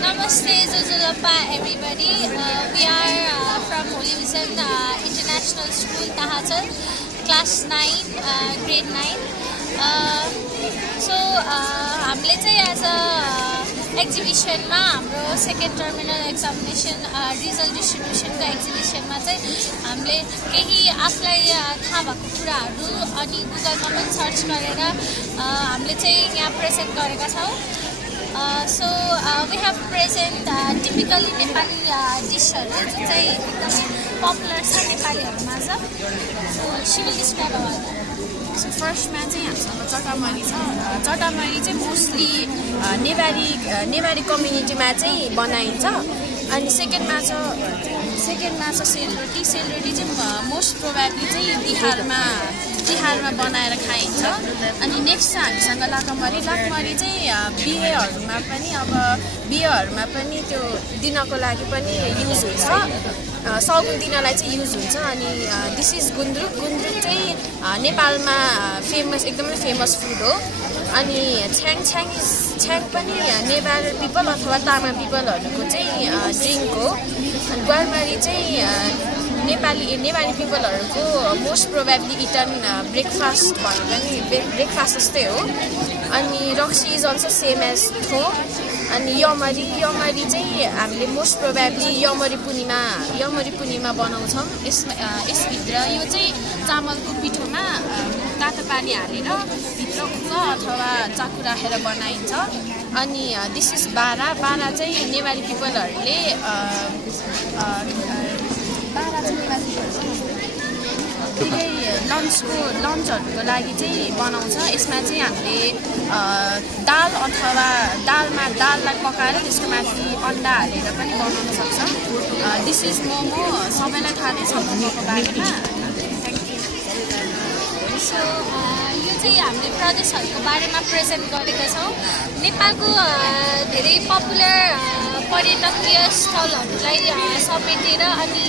Namaste, Zuzulapa, everybody. We are from Holy Vision International School, Tahachal, class 9, grade 9. So, हामीले चाहिँ as a exhibition मा हाम्रो second terminal examination result distribution को exhibition मा चाहिँ हामीले केही आफूलाई थाहा भएको कुराहरू अनि गुगलमा पनि सर्च गरेर हामीले चाहिँ यहाँ प्रेजेन्ट गरेका छौं. So we have present typically Nepali dishes जुन चाहिँ एकदमै popular छ नेपालीहरुमा छ. So she will describe about that. So फर्स्टमा चाहिँ हामीसँग चटामरी छ. चटामरी चाहिँ मोस्टली नेवारी कम्युनिटीमा चाहिँ बनाइन्छ. अनि सेकेन्डमा छ सेलरोटी. सेलरोटी चाहिँ मोस्ट प्रोबेबली चाहिँ तिहारमा बनाएर खाइन्छ. अनि नेक्स्ट छ हामीसँग लाकमरी चाहिँ बिहेहरूमा पनि त्यो दिनको लागि पनि युज हुन्छ. सगुन दिनलाई चाहिँ युज हुन्छ. अनि दिस इज गुन्द्रुक चाहिँ नेपालमा एकदमै फेमस फुड हो. अनि छ्याङ पनि नेवार पिपल अथवा तामा पिपलहरूको चाहिँ ड्रिङ्क हो. अनि ग्वालमरी चाहिँ नेपाली पिपलहरूको मोस्ट प्रोबेबली इटन ब्रेकफास्ट भन्नु पनि ब्रेकफास्ट जस्तै हो. अनि रक्सी इज अल्सो सेम एज थो. अनि यमरी चाहिँ हामीले मोस्ट प्रोबेबली यमरी पुनीमा बनाउँछौँ. यसभित्र यो चाहिँ चामलको पिठोमा तातो पानी हालेर भित्र गुवा अथवा चाकु राखेर बनाइन्छ. अनि दिस इज बारा चाहिँ नेवारी पिपलहरूले लन्चहरूको लागि चाहिँ बनाउँछ. यसमा चाहिँ हामीले दाललाई पकाएर त्यसको माथि अन्डा हालेर पनि बनाउन सक्छौँ. This is momo. सबैलाई थाहा नै छ मोमोको बारेमा. So यो चाहिँ हामीले प्रदेशहरूको बारेमा प्रेजेन्ट गरेका छौँ. नेपालको धेरै पपुलर पर्यटकीय स्थलहरूलाई समेटेर अनि